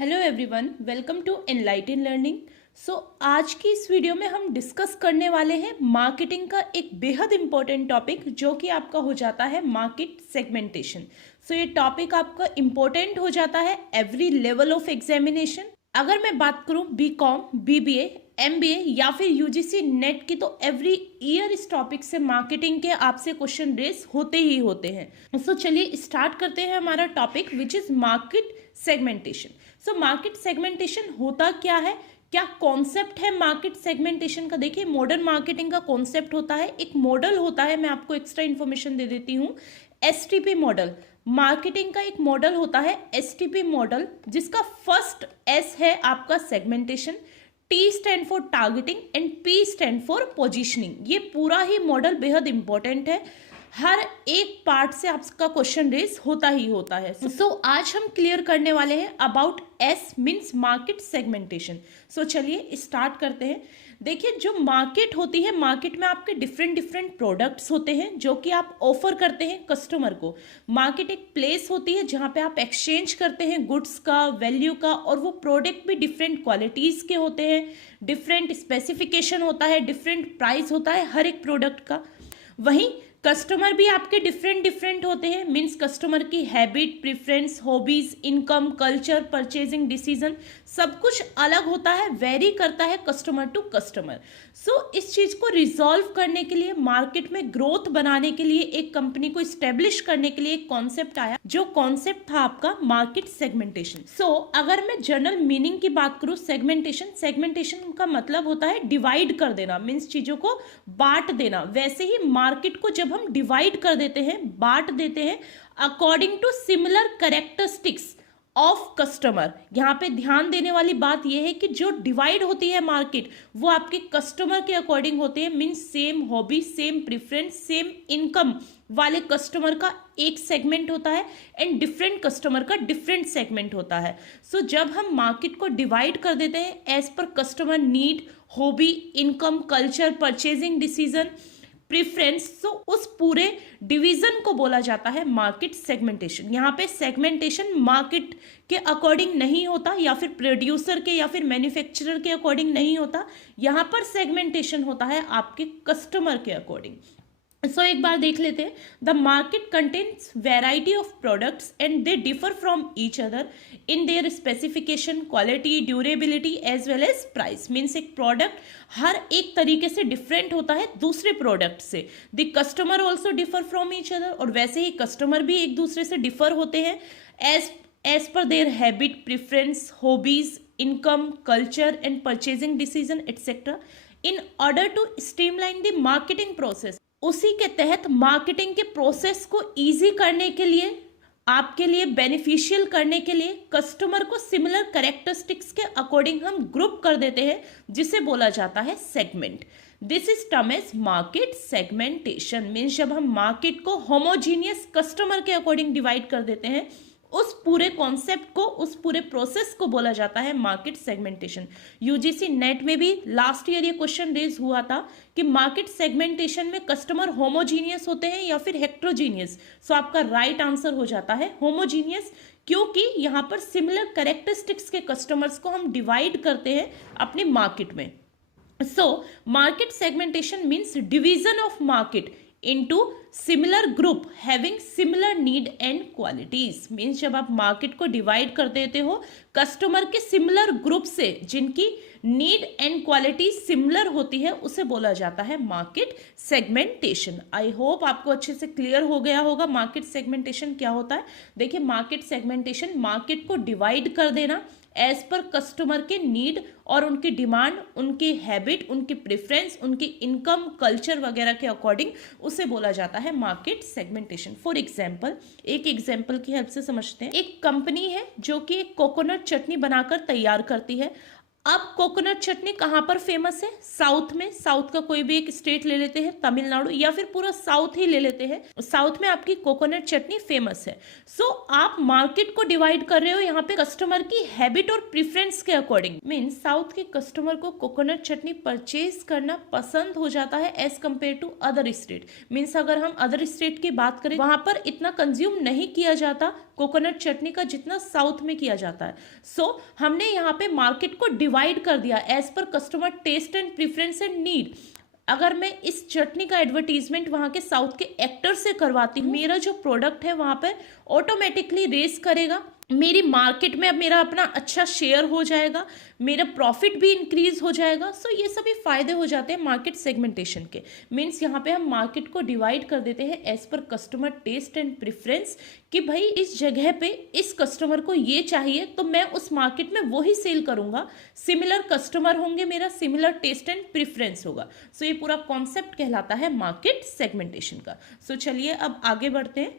Hello everyone, welcome to Enlighten Learning. आज की इस वीडियो में हम डिस्कस करने वाले हैं मार्केटिंग का एक बेहद इंपॉर्टेंट टॉपिक जो कि आपका हो जाता है मार्केट सेगमेंटेशन। ये टॉपिक आपका इंपॉर्टेंट हो जाता है एवरी लेवल ऑफ एग्जामिनेशन। अगर मैं बात करूं बीकॉम, बीबीए, एमबीए या फिर यूजीसी नेट की, तो एवरी ईयर इस टॉपिक से मार्केटिंग के आपसे क्वेश्चन रेस होते ही होते हैं। चलिए स्टार्ट करते हैं हमारा topic which is market segmentation. Market segmentation होता क्या है, क्या कॉन्सेप्ट है मार्केट सेगमेंटेशन का। देखिए, मॉडर्न मार्केटिंग का कॉन्सेप्ट होता है, एक मॉडल होता है। मैं आपको एक्स्ट्रा इन्फॉर्मेशन दे देती हूँ। एसटीपी मॉडल, मार्केटिंग का एक मॉडल होता है एसटीपी मॉडल, जिसका फर्स्ट एस है आपका segmentation, T stand for targeting and P stand for positioning. ये पूरा ही मॉडल बेहद इंपॉर्टेंट है, हर एक पार्ट से आपका क्वेश्चन रेस होता ही होता है। आज हम क्लियर करने वाले हैं about S means market segmentation. चलिए स्टार्ट करते हैं। देखिए, जो मार्केट होती है, मार्केट में आपके डिफरेंट डिफरेंट प्रोडक्ट्स होते हैं जो कि आप ऑफर करते हैं कस्टमर को। मार्केट एक प्लेस होती है जहां पे आप एक्सचेंज करते हैं गुड्स का, वैल्यू का, और वो प्रोडक्ट भी डिफरेंट क्वालिटीज के होते हैं, डिफरेंट स्पेसिफिकेशन होता है, डिफरेंट प्राइस होता है हर एक प्रोडक्ट का। वहीं कस्टमर भी आपके डिफरेंट डिफरेंट होते हैं, मीन्स कस्टमर की habit, preference, hobbies, income, culture, purchasing decision सब कुछ अलग होता है, वेरी करता है कस्टमर टू कस्टमर। इस चीज को रिजॉल्व करने के लिए, मार्केट में ग्रोथ बनाने के लिए, एक कंपनी को स्टेब्लिश करने के लिए एक कॉन्सेप्ट आया, जो कॉन्सेप्ट था आपका मार्केट सेगमेंटेशन। अगर मैं जनरल मीनिंग की बात करूं, सेगमेंटेशन का मतलब होता है डिवाइड कर देना, मीन्स चीजों को बांट देना। वैसे ही मार्केट को जब हम डिवाइड कर देते हैं, बांट देते हैं according to similar characteristics of customer. यहाँ पे ध्यान देने वाली बात यह है कि जो डिवाइड होती है मार्केट, वो आपके कस्टमर के अकॉर्डिंग होते हैं, means same hobby, same preference, same income वाले कस्टमर का एक सेगमेंट होता है एंड डिफरेंट कस्टमर का डिफरेंट सेगमेंट होता है। जब हम मार्केट को डिवाइड कर देते हैं as per customer need, hobby, income, culture, purchasing decision, preference, उस पूरे डिवीजन को बोला जाता है मार्केट सेगमेंटेशन। यहाँ पे सेगमेंटेशन मार्केट के अकॉर्डिंग नहीं होता, या फिर प्रोड्यूसर के या फिर मैन्युफैक्चरर के अकॉर्डिंग नहीं होता। यहाँ पर सेगमेंटेशन होता है आपके कस्टमर के अकॉर्डिंग। एक बार देख लेते हैं। The market contains variety of products and they differ from each other in their specification, quality, durability as well as price. Means एक प्रोडक्ट हर एक तरीके से डिफरेंट होता है दूसरे प्रोडक्ट से। The customer also differ from each other, और वैसे ही कस्टमर भी एक दूसरे से डिफर होते हैं as per their habit, preference, hobbies, income, culture and purchasing decision etcetera. In order to streamline the marketing process, उसी के तहत मार्केटिंग के प्रोसेस को इजी करने के लिए, आपके लिए बेनिफिशियल करने के लिए, कस्टमर को सिमिलर कैरेक्टरिस्टिक्स के अकॉर्डिंग हम ग्रुप कर देते हैं, जिसे बोला जाता है segment. This is term as market segmentation. Means जब हम मार्केट को होमोजीनियस कस्टमर के अकॉर्डिंग डिवाइड कर देते हैं, उस पूरे कॉन्सेप्ट को, उस पूरे प्रोसेस को बोला जाता है मार्केट सेगमेंटेशन। यूजीसी नेट में भी लास्ट ईयर ये क्वेश्चन रेज हुआ था कि मार्केट सेगमेंटेशन में कस्टमर होमोजीनियस होते हैं या फिर हेट्रोजीनियस। आपका राइट आंसर हो जाता है होमोजीनियस, क्योंकि यहाँ पर सिमिलर कैरेक्टरिस्टिक्स के कस्टमर्स को हम डिवाइड करते हैं अपनी मार्केट में। Market segmentation means division of market into similar group having similar need and qualities। Means जब आप मार्केट को डिवाइड कर देते हो कस्टमर के सिमिलर ग्रुप से, जिनकी नीड एंड क्वालिटी सिमिलर होती है, उसे बोला जाता है मार्केट सेगमेंटेशन। आई होप आपको अच्छे से क्लियर हो गया होगा मार्केट सेगमेंटेशन क्या होता है। देखिए, मार्केट सेगमेंटेशन मार्केट को डिवाइड कर देना एज पर कस्टमर के नीड और उनकी डिमांड, उनकी हैबिट, उनकी प्रेफरेंस, उनकी इनकम, कल्चर वगैरह के अकॉर्डिंग, उसे बोला जाता है मार्केट सेगमेंटेशन। फॉर एग्जाम्पल, एक एग्जाम्पल की हेल्प से समझते हैं। एक कंपनी है जो कि एक कोकोनट चटनी बनाकर तैयार करती है। अब कोकोनट चटनी कहाँ पर फेमस है? साउथ में। साउथ का कोई भी एक स्टेट ले लेते हैं, तमिलनाडु या फिर पूरा साउथ ही ले लेते हैं, साउथ में आपकी कोकोनट चटनी फेमस है। सो आप मार्केट को डिवाइड कर रहे हो यहाँ पे कस्टमर की हैबिट और प्रेफरेंस के अकॉर्डिंग। मीन्स साउथ के कस्टमर को कोकोनट चटनी परचेज करना पसंद हो जाता है as compare to other state. Means अगर हम अदर स्टेट की बात करें, वहां पर इतना कंज्यूम नहीं किया जाता कोकोनट चटनी का जितना साउथ में किया जाता है। सो हमने यहाँ पे मार्केट को डिवाइड कर दिया as per customer taste and preference and need. अगर मैं इस चटनी का एडवर्टीजमेंट वहां के साउथ के एक्टर से करवाती हूँ, मेरा जो प्रोडक्ट है वहां पे ऑटोमेटिकली रेस करेगा, मेरी मार्केट में अब मेरा अपना अच्छा शेयर हो जाएगा, मेरा प्रॉफिट भी इंक्रीज हो जाएगा। सो ये सभी फायदे हो जाते हैं मार्केट सेगमेंटेशन के। मीन्स यहाँ पे हम मार्केट को डिवाइड कर देते हैं as per customer taste and preference, कि भाई इस जगह पे इस कस्टमर को ये चाहिए तो मैं उस मार्केट में वही सेल करूंगा, सिमिलर कस्टमर होंगे, मेरा सिमिलर टेस्ट एंड प्रेफरेंस होगा। सो ये पूरा कॉन्सेप्ट कहलाता है मार्केट सेगमेंटेशन का। सो चलिए अब आगे बढ़ते हैं,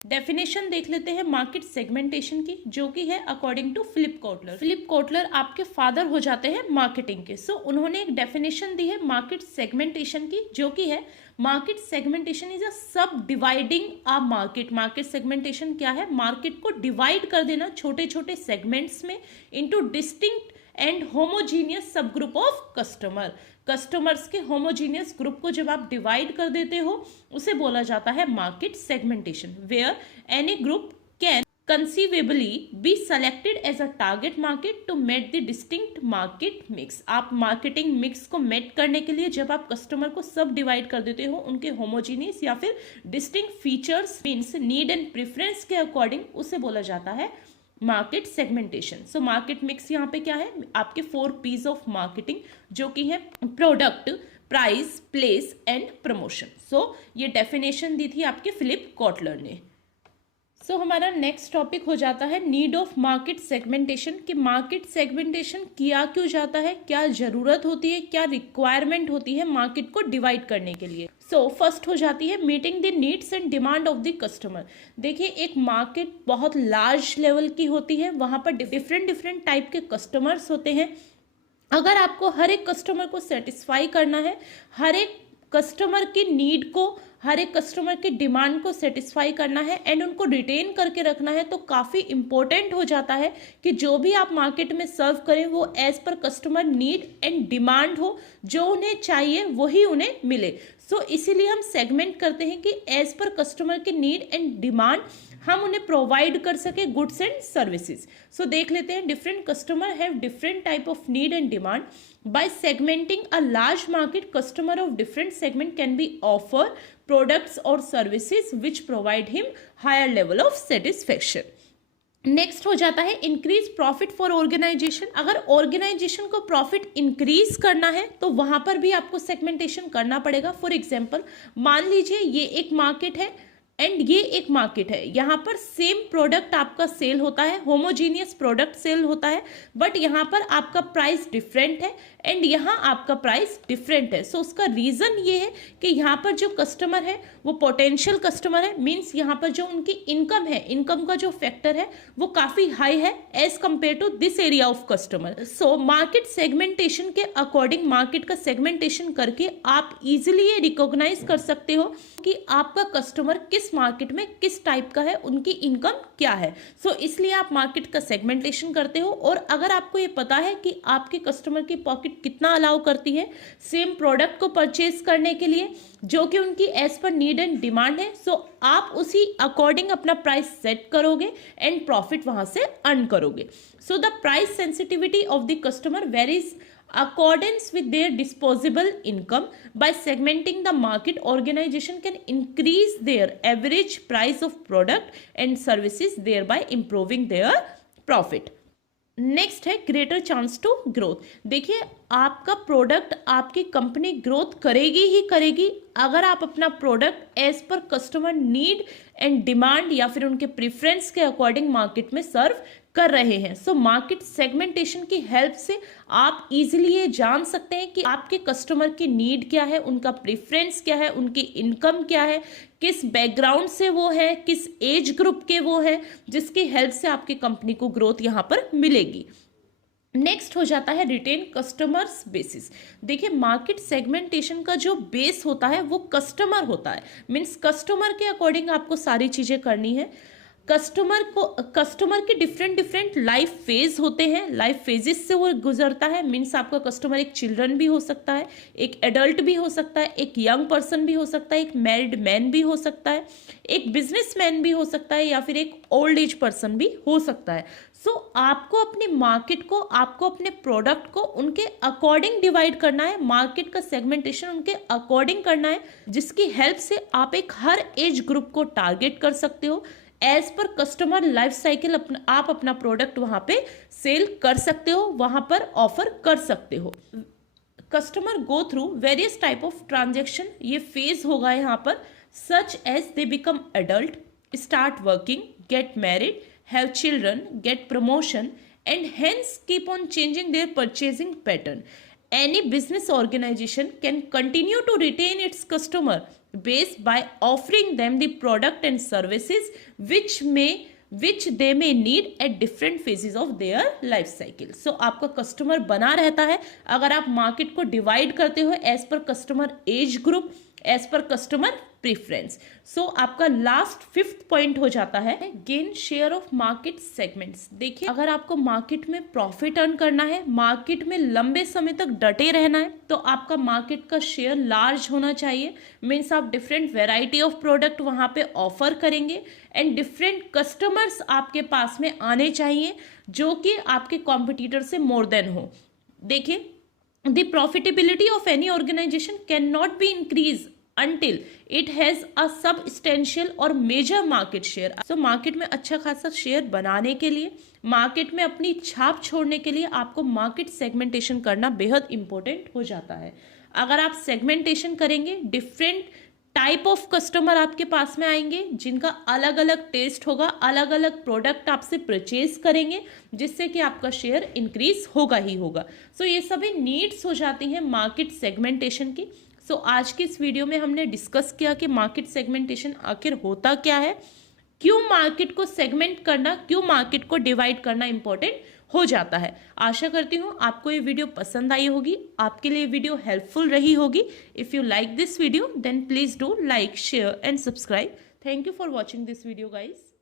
डेफिनेशन देख लेते हैं मार्केट सेगमेंटेशन की, जो कि है according to Philip Kotler. Philip Kotler आपके फादर हो जाते हैं मार्केटिंग के। सो उन्होंने एक डेफिनेशन दी है मार्केट सेगमेंटेशन की, जो कि है मार्केट सेगमेंटेशन इज अ सब dividing a market. Market segmentation क्या है? मार्केट को डिवाइड कर देना छोटे छोटे सेगमेंट्स में इनटू डिस्टिंक्ट एंड होमोजीनियस सब ग्रुप ऑफ कस्टमर। कस्टमर्स के होमोजीनियस ग्रुप को जब आप डिवाइड कर देते हो उसे बोला जाता है market segmentation, where any group can conceivably be selected as a target market to meet the distinct market mix। आप मार्केटिंग मिक्स को मेट करने के लिए जब आप कस्टमर को सब डिवाइड कर देते हो उनके होमोजीनियस या फिर distinct features means need and preference के अकॉर्डिंग, उसे बोला जाता है market segmentation. So market mix यहाँ पे क्या है? आपके 4 P's ऑफ मार्केटिंग, जो कि है product, price, place and promotion. So ये डेफिनेशन दी थी आपके फिलिप कॉटलर ने। सो हमारा नेक्स्ट टॉपिक हो जाता है नीड ऑफ मार्केट सेगमेंटेशन, कि मार्केट सेगमेंटेशन किया क्यों जाता है, क्या जरूरत होती है, क्या रिक्वायरमेंट होती है मार्केट को डिवाइड करने के लिए। सो फर्स्ट हो जाती है meeting the needs and demand of the customer. देखिए एक मार्केट बहुत लार्ज लेवल की होती है, वहां पर डिफरेंट टाइप के कस्टमर्स होते हैं। अगर आपको हर एक कस्टमर को सेटिस्फाई करना है, हर एक कस्टमर की नीड को, हर एक कस्टमर की डिमांड को सेटिस्फाई करना है एंड उनको रिटेन करके रखना है, तो काफ़ी इंपॉर्टेंट हो जाता है कि जो भी आप मार्केट में सर्व करें वो as per customer need and demand हो, जो उन्हें चाहिए वही उन्हें मिले। सो इसीलिए हम सेगमेंट करते हैं कि एज पर कस्टमर के नीड एंड डिमांड हम उन्हें प्रोवाइड कर सके गुड्स एंड सर्विसेज। सो देख लेते हैं, different customer have different type of need and demand. By segmenting a large market, customer of different segment can be offer products or services which provide him higher level of satisfaction। Next हो जाता है increase profit for organisation. अगर organisation को profit increase करना है तो वहां पर भी आपको सेगमेंटेशन करना पड़ेगा। फॉर एग्जांपल मान लीजिए ये एक मार्केट है एंड ये एक मार्केट है, यहाँ पर सेम प्रोडक्ट आपका सेल होता है, होमोजीनियस प्रोडक्ट सेल होता है, बट यहाँ पर आपका प्राइस डिफरेंट है एंड यहाँ आपका प्राइस डिफरेंट है। सो उसका रीज़न ये है कि यहाँ पर जो कस्टमर है वो पोटेंशियल कस्टमर है, मीन्स यहाँ पर जो उनकी इनकम है, इनकम का जो फैक्टर है वो काफ़ी हाई है as compare to this area of customer. So market segmentation के अकॉर्डिंग मार्केट का सेगमेंटेशन करके आप इजिली ये रिकॉग्नाइज कर सकते हो कि आपका कस्टमर किस मार्केट में किस टाइप का है, उनकी इनकम क्या है। सो इसलिए आप मार्केट का सेगमेंटेशन करते हो। और अगर आपको ये पता है कि आपके कस्टमर की पॉकेट कितना अलाउ करती है सेम प्रोडक्ट को परचेज करने के लिए, जो कि उनकी as per need and demand है, सो आप उसी अकॉर्डिंग अपना प्राइस सेट करोगे एंड प्रॉफिट वहां से अर्न करोगे। So the price sensitivity of the customer varies accordance with their disposable income. By segmenting the market, organization can increase their average price of product and services, thereby improving their profit. Next है greater chance to growth. देखिए आपका product, आपकी company growth करेगी ही करेगी अगर आप अपना product as per customer need and demand या फिर उनके प्रेफरेंस के अकॉर्डिंग मार्केट में सर्व कर रहे हैं। सो मार्केट सेगमेंटेशन की हेल्प से आप इजीली ये जान सकते हैं कि आपके कस्टमर की नीड क्या है, उनका प्रेफरेंस क्या है, उनकी इनकम क्या है, किस बैकग्राउंड से वो है, किस एज ग्रुप के वो है, जिसकी हेल्प से आपकी कंपनी को ग्रोथ यहाँ पर मिलेगी। नेक्स्ट हो जाता है रिटेन कस्टमर्स बेसिस। देखिए मार्केट सेगमेंटेशन का जो बेस होता है वो कस्टमर होता है, मीन्स कस्टमर के अकॉर्डिंग आपको सारी चीजें करनी है। कस्टमर के डिफरेंट डिफरेंट लाइफ फेज होते हैं, लाइफ फेजेस से वो गुजरता है। मीन्स आपका कस्टमर एक चिल्ड्रन भी हो सकता है, एक एडल्ट भी हो सकता है, एक यंग पर्सन भी हो सकता है, एक मैरिड मैन भी हो सकता है, एक बिजनेसमैन भी हो सकता है, या फिर एक ओल्ड एज पर्सन भी हो सकता है। आपको अपनी मार्केट को, आपको अपने प्रोडक्ट को उनके अकॉर्डिंग डिवाइड करना है, मार्केट का सेगमेंटेशन उनके अकॉर्डिंग करना है, जिसकी हेल्प से आप एक हर एज ग्रुप को टारगेट कर सकते हो। As per customer life cycle आप अपना प्रोडक्ट वहां पे सेल कर सकते हो, वहां पर ऑफर कर सकते हो। Customer go through various type of transaction, ये फेज होगा यहाँ पर, such as they become adult, start working, get married, have children, get promotion, and hence keep on changing their purchasing pattern. Any business organization can continue to retain its customer base by offering them the product and services which they may need at different phases of their life cycle. So आपका customer बना रहता है अगर आप market को divide करते हो as per customer age group, as per customer preference. आपका लास्ट 5th पॉइंट हो जाता है gain share of market segments. देखिए अगर आपको मार्केट में प्रॉफिट अर्न करना है, मार्केट में लंबे समय तक डटे रहना है, तो आपका मार्केट का शेयर लार्ज होना चाहिए। मीन्स आप डिफरेंट वेराइटी ऑफ प्रोडक्ट वहां पे ऑफर करेंगे एंड डिफरेंट कस्टमर्स आपके पास में आने चाहिए जो कि आपके कॉम्पिटिटर से मोर देन हो। देखिए the profitability of any organization can not be increase until it has a substantial और major market share। so market में अच्छा खासा शेयर बनाने के लिए, मार्केट में अपनी छाप छोड़ने के लिए आपको मार्केट सेगमेंटेशन करना बेहद इंपॉर्टेंट हो जाता है। अगर आप सेगमेंटेशन करेंगे, डिफरेंट टाइप ऑफ कस्टमर आपके पास में आएंगे जिनका अलग अलग टेस्ट होगा, अलग अलग प्रोडक्ट आपसे परचेज करेंगे, जिससे कि आपका शेयर इंक्रीज होगा ही होगा। ये सभी नीड्स हो जाती हैं मार्केट सेगमेंटेशन की। आज की इस वीडियो में हमने डिस्कस किया कि मार्केट सेगमेंटेशन आखिर होता क्या है, क्यों मार्केट को सेगमेंट करना, क्यों मार्केट को डिवाइड करना इंपॉर्टेंट हो जाता है। आशा करती हूँ आपको ये वीडियो पसंद आई होगी, आपके लिए वीडियो हेल्पफुल रही होगी। If you like this video then please do like, share and subscribe. Thank you for watching this video guys.